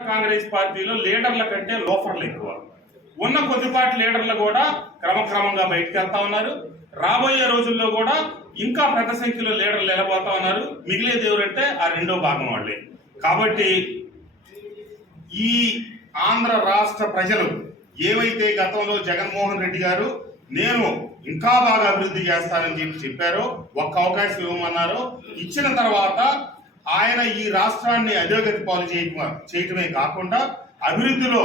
కాంగ్రెస్ పార్టీలో లీడర్ల కంటే లోఫర్లు ఎక్కువ. ఉన్న కొద్దిపాటి లీడర్లు కూడా క్రమక్రమంగా బయటకు వెళ్తా ఉన్నారు. రాబోయే రోజుల్లో కూడా ఇంకా పెద్ద సంఖ్యలో లీడర్లు వెళ్ళబోతా ఉన్నారు. మిగిలేది ఎవరంటే ఆ రెండో భాగం వాళ్ళే. కాబట్టి ఈ ఆంధ్ర రాష్ట్ర ప్రజలు ఏవైతే గతంలో జగన్మోహన్ రెడ్డి గారు నేను ఇంకా బాగా అభివృద్ధి చేస్తానని చెప్పి చెప్పారో ఒక్క అవకాశం ఇవ్వమన్నారో ఇచ్చిన తర్వాత ఆయన ఈ రాష్ట్రాన్ని అధోగతి పాలు చేయటం చేయటమే కాకుండా అభివృద్ధిలో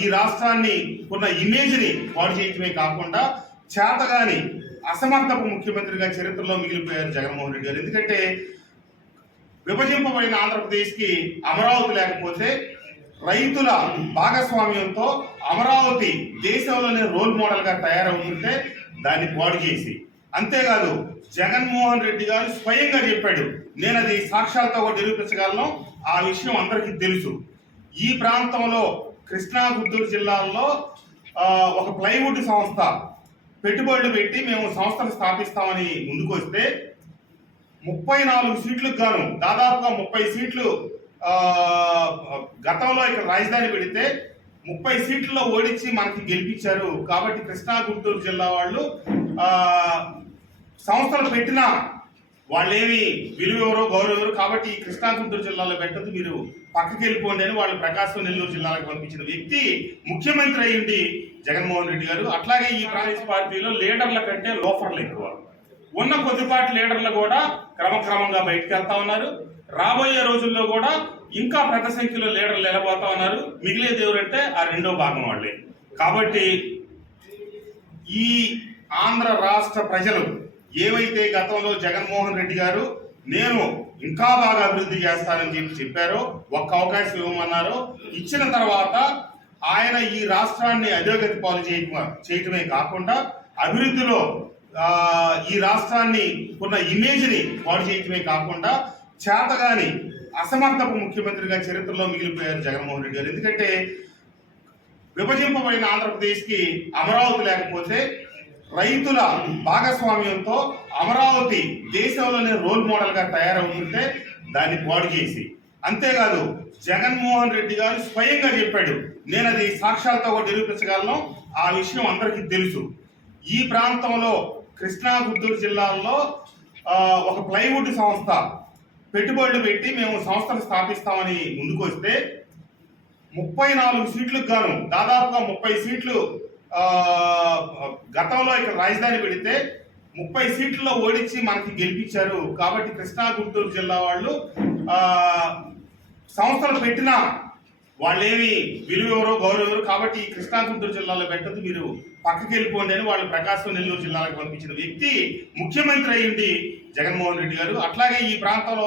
ఈ రాష్ట్రాన్ని ఉన్న ఇమేజ్ని పాడు చేయటమే కాకుండా చేతగాని అసమర్థపు ముఖ్యమంత్రిగా చరిత్రలో మిగిలిపోయారు జగన్మోహన్ రెడ్డి గారు. ఎందుకంటే విభజింపబడిన ఆంధ్రప్రదేశ్కి అమరావతి లేకపోతే రైతుల భాగస్వామ్యంతో అమరావతి దేశంలోనే రోల్ మోడల్గా తయారవుతుంటే దాన్ని పాడు చేసి అంతేకాదు జగన్మోహన్ రెడ్డి గారు స్వయంగా చెప్పాడు. నేను అది సాక్ష్యాలతో కూడా నిరూపించగలను. ఆ విషయం అందరికీ తెలుసు. ఈ ప్రాంతంలో కృష్ణా గుంటూరు జిల్లాల్లో ఒక ప్లైవుడ్ సంస్థ పెట్టుబడులు పెట్టి మేము సంస్థను స్థాపిస్తామని ముందుకొస్తే ముప్పై నాలుగు సీట్లకు గాను దాదాపుగా ముప్పై సీట్లు గతంలో ఇక్కడ రాజధాని పెడితే ముప్పై సీట్లలో ఓడించి మనకి గెలిపించారు. కాబట్టి కృష్ణా గుంటూరు జిల్లా వాళ్ళు సంస్థలు పెట్టినా వాళ్ళేమి విలువెవరో గౌరవెవరు కాబట్టి ఈ కృష్ణా గుంటూరు జిల్లాలో పెట్టదు. మీరు పక్కకి వెళ్ళిపోండి అని వాళ్ళు ప్రకాశం నెల్లూరు జిల్లాలకు పంపించిన వ్యక్తి ముఖ్యమంత్రి అయ్యింది జగన్మోహన్ రెడ్డి గారు. అట్లాగే ఈ కాంగ్రెస్ పార్టీలో లీడర్ల కంటే లోఫర్లు ఎక్కువ. ఉన్న కొద్దిపాటి లీడర్లు కూడా క్రమక్రమంగా బయటకు వెళ్తా ఉన్నారు. రాబోయే రోజుల్లో కూడా ఇంకా పెద్ద సంఖ్యలో లీడర్లు వెళ్ళబోతా ఉన్నారు. మిగిలేది ఎవరంటే ఆ రెండో భాగం వాళ్ళే. కాబట్టి ఈ ఆంధ్ర రాష్ట్ర ప్రజలు ఏవైతే గతంలో జగన్మోహన్ రెడ్డి గారు నేను ఇంకా బాగా అభివృద్ధి చేస్తానని చెప్పి చెప్పారో ఒక్క అవకాశం ఇవ్వమన్నారో. ఇచ్చిన తర్వాత ఆయన ఈ రాష్ట్రాన్ని అధోగతి పాలు చేయటమే కాకుండా అభివృద్ధిలో ఈ రాష్ట్రాన్ని ఉన్న ఇమేజ్ని పాడు చేయటమే కాకుండా చేతగాని అసమర్థపు ముఖ్యమంత్రిగా చరిత్రలో మిగిలిపోయారు జగన్మోహన్ రెడ్డి గారు. ఎందుకంటే విభజింపబడిన ఆంధ్రప్రదేశ్కి అమరావతి లేకపోతే రైతుల భాగస్వామ్యంతో అమరావతి దేశంలోనే రోల్ మోడల్గా తయారవుతుంటే దాన్ని పాడు చేసి. అంతేకాదు జగన్మోహన్ రెడ్డి గారు స్వయంగా చెప్పాడు. నేను అది సాక్ష్యాలతో కూడా నిరూపించగలను. ఆ విషయం అందరికీ తెలుసు. ఈ ప్రాంతంలో కృష్ణా గుంటూరు జిల్లాల్లో ఒక ప్లైవుడ్ సంస్థ పెట్టుబడులు పెట్టి మేము సంస్థను స్థాపిస్తామని ముందుకొస్తే ముప్పై నాలుగు సీట్లకు గాను దాదాపుగా ముప్పై సీట్లు గతంలో ఇక్కడ రాజధాని పెడితే ముప్పై సీట్లలో ఓడించి మనకి గెలిపించారు. కాబట్టి కృష్ణా గుంటూరు జిల్లా వాళ్ళు సంస్థలు పెట్టినా వాళ్ళేమి విలువెవరో గౌరవెవరు కాబట్టి ఈ కృష్ణా గుంటూరు జిల్లాలో పెట్టదు మీరు పక్కకి వెళ్ళిపోండి అని వాళ్ళు ప్రకాశం నెల్లూరు జిల్లాలకు పంపించిన వ్యక్తి ముఖ్యమంత్రి అయ్యింది జగన్మోహన్ రెడ్డి గారు. అట్లాగే ఈ ప్రాంతంలో